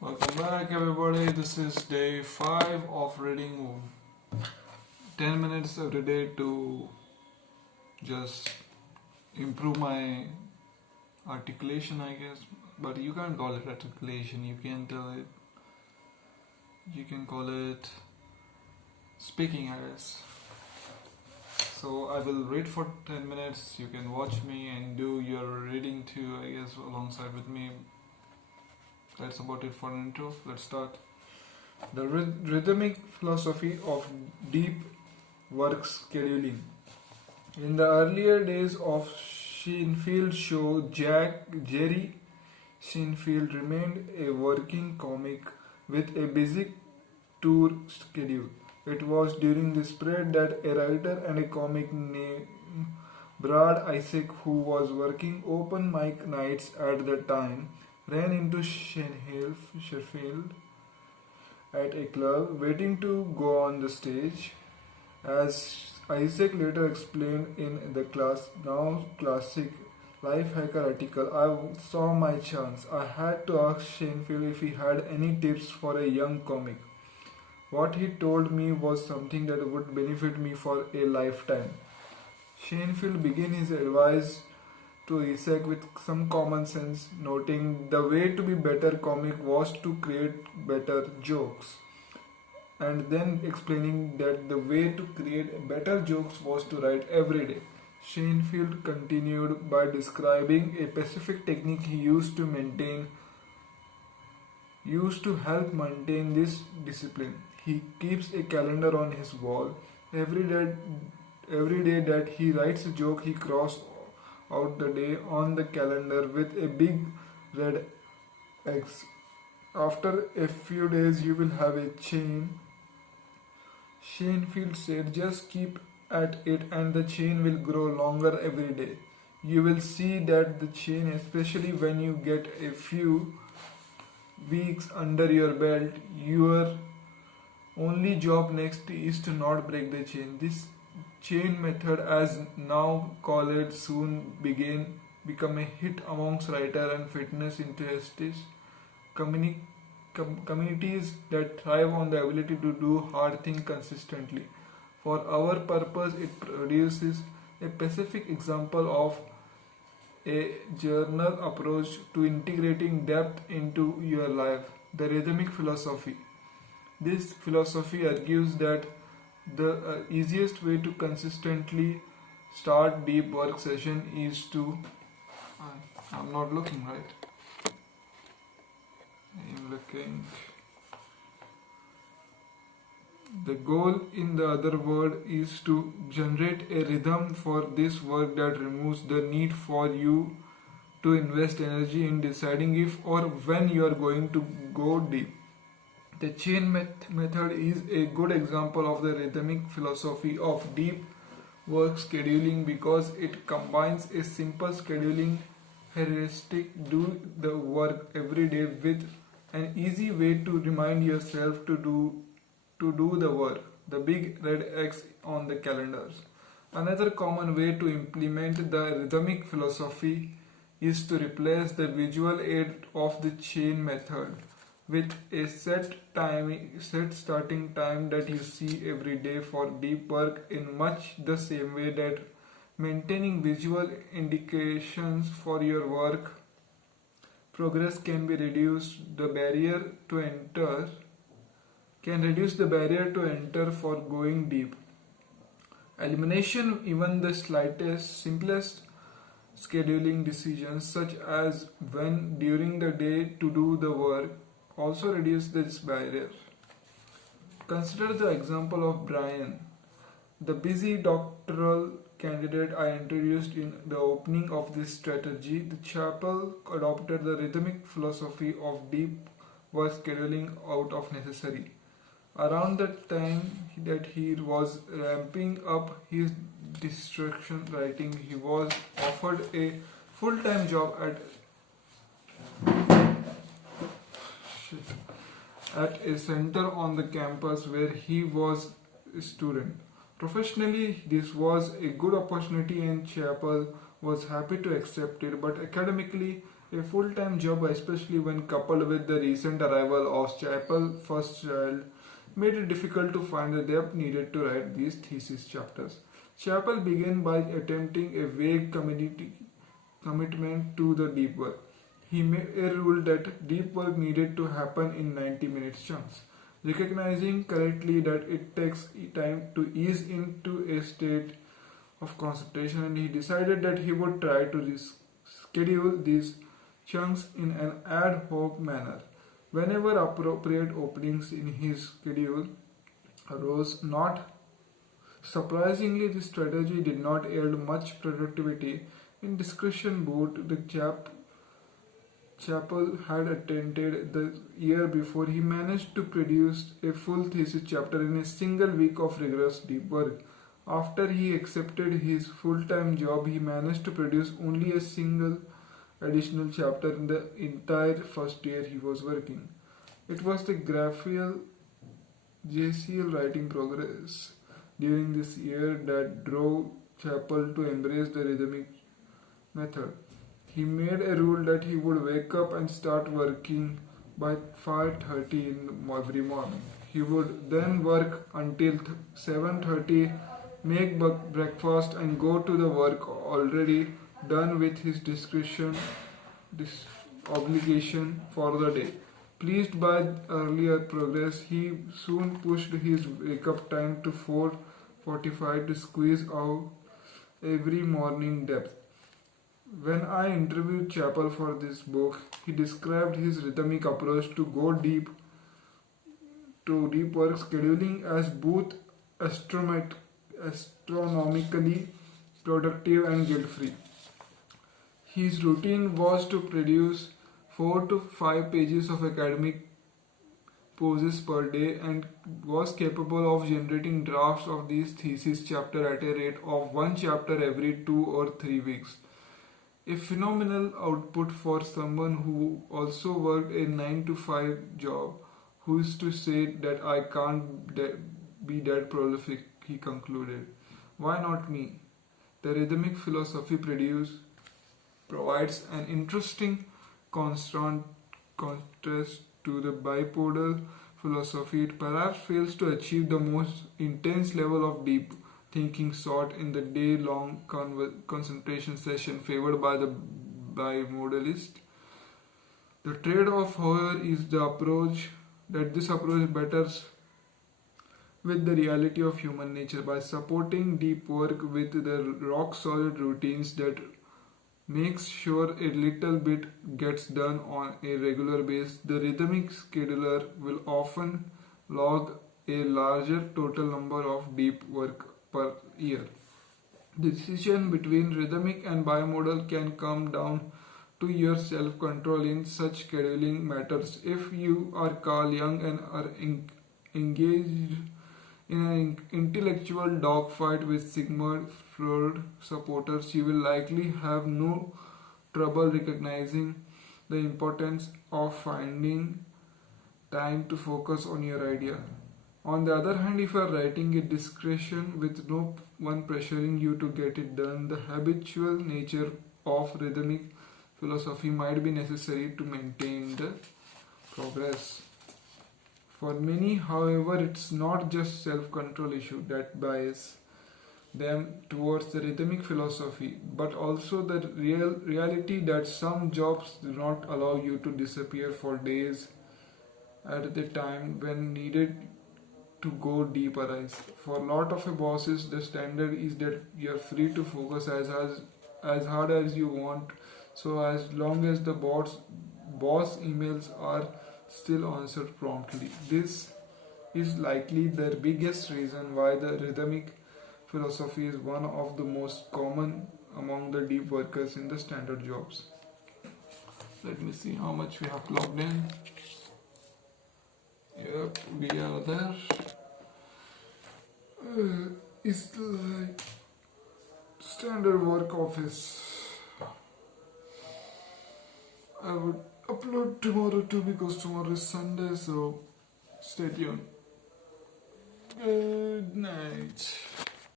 Welcome back, everybody. This is day 5 of reading 10 minutes every day to just improve my articulation, I guess. But you can't call it articulation, you can call it speaking, I guess. So I will read for 10 minutes. You can watch me and do your reading too, I guess, alongside with me. That's about it for an intro. Let's start. The rhythmic philosophy of deep work scheduling. In the earlier days of Seinfeld show, Jerry Seinfeld remained a working comic with a busy tour schedule. It was during this period that a writer and a comic named Brad Isaac, who was working open mic nights at the time, ran into Sheffield at a club waiting to go on the stage. As Isaac later explained in the now classic Lifehacker article, I saw my chance. I had to ask Seinfeld if he had any tips for a young comic. What he told me was something that would benefit me for a lifetime. Seinfeld began his advice to Isaac with some common sense, noting the way to be better comic was to create better jokes, and then explaining that the way to create better jokes was to write every day. Seinfeld continued by describing a specific technique he used to help maintain this discipline. He keeps a calendar on his wall. Every day that he writes a joke, he crosses out the day on the calendar with a big red X. After a few days, you will have a chain. Seinfeld said, just keep at it and the chain will grow longer every day. You will see that the chain, especially when you get a few weeks under your belt, your only job next is to not break the chain. This chain method, as now called, soon become a hit amongst writer and fitness enthusiasts. Communities that thrive on the ability to do hard things consistently. For our purpose, it produces a specific example of a journal approach to integrating depth into your life, the rhythmic philosophy. This philosophy argues that the easiest way to consistently start deep work session is to I'm not looking right. I'm looking. The goal, in the other word, is to generate a rhythm for this work that removes the need for you to invest energy in deciding if or when you are going to go deep. The chain method is a good example of the rhythmic philosophy of deep work scheduling because it combines a simple scheduling heuristic, do the work every day, with an easy way to remind yourself to do the work, the big red X on the calendars. Another common way to implement the rhythmic philosophy is to replace the visual aid of the chain method with a set starting time that you see every day for deep work, in much the same way that maintaining visual indications for your work progress can reduce the barrier to enter for going deep. Elimination, even the simplest scheduling decisions, such as when during the day to do the work, also reduce this barrier. Consider the example of Brian, the busy doctoral candidate I introduced in the opening of this strategy. The chapel adopted the rhythmic philosophy of deep work scheduling out of necessity. Around the time that he was ramping up his dissertation writing, he was offered a full-time job at a center on the campus where he was a student. Professionally, this was a good opportunity and Chapel was happy to accept it, but academically, A full-time job, especially when coupled with the recent arrival of Chapel's first child, made it difficult to find the depth needed to write these thesis chapters. Chapel began by attempting a vague commitment to the deep work. He made a rule that deep work needed to happen in 90 minutes chunks, recognizing correctly that it takes time to ease into a state of concentration, and he decided that he would try to schedule these chunks in an ad hoc manner. Whenever appropriate openings in his schedule arose, not surprisingly, this strategy did not yield much productivity. In discussion board, the Chapel had attended the year before, he managed to produce a full thesis chapter in a single week of rigorous deep work. After he accepted his full-time job, he managed to produce only a single additional chapter in the entire first year he was working. It was the graphical JCL writing progress during this year that drove Chapel to embrace the rhythmic method. He made a rule that he would wake up and start working by 5:30 every morning. He would then work until 7:30, make breakfast and go to the work already done with his this obligation for the day. Pleased by earlier progress, he soon pushed his wake-up time to 4:45 to squeeze out every morning depth. When I interviewed Chapel for this book, he described his rhythmic approach to deep work scheduling as both astronomically productive and guilt-free. His routine was to produce 4 to 5 pages of academic poses per day and was capable of generating drafts of these thesis chapter at a rate of one chapter every 2 or 3 weeks. A phenomenal output for someone who also worked a 9 to 5 job. Who is to say that I can't be that prolific, he concluded. Why not me? The rhythmic philosophy provides an interesting contrast to the bipodal philosophy. It perhaps fails to achieve the most intense level of deep thinking sought in the day-long concentration session favored by the bimodalist. The trade-off, however, is this approach betters with the reality of human nature by supporting deep work with the rock-solid routines that makes sure a little bit gets done on a regular basis. The rhythmic scheduler will often log a larger total number of deep work per year. The decision between rhythmic and bimodal can come down to your self-control in such scheduling matters. If you are Carl Jung and are engaged in an intellectual dogfight with Sigmund Freud supporters, you will likely have no trouble recognizing the importance of finding time to focus on your idea. On the other hand, if you are writing at discretion with no one pressuring you to get it done, the habitual nature of rhythmic philosophy might be necessary to maintain the progress. For many, however, it's not just self-control issue that bias them towards the rhythmic philosophy, but also the reality that some jobs do not allow you to disappear for days at the time when needed to go deep arise. For a lot of bosses, the standard is that you're free to focus as hard as you want, so as long as the boss emails are still answered promptly. This is likely the biggest reason why the rhythmic philosophy is one of the most common among the deep workers in the standard jobs. Let me see how much we have logged in. Yep, we are there. It's like standard work office. I would upload tomorrow too because tomorrow is Sunday, so stay tuned. Good night.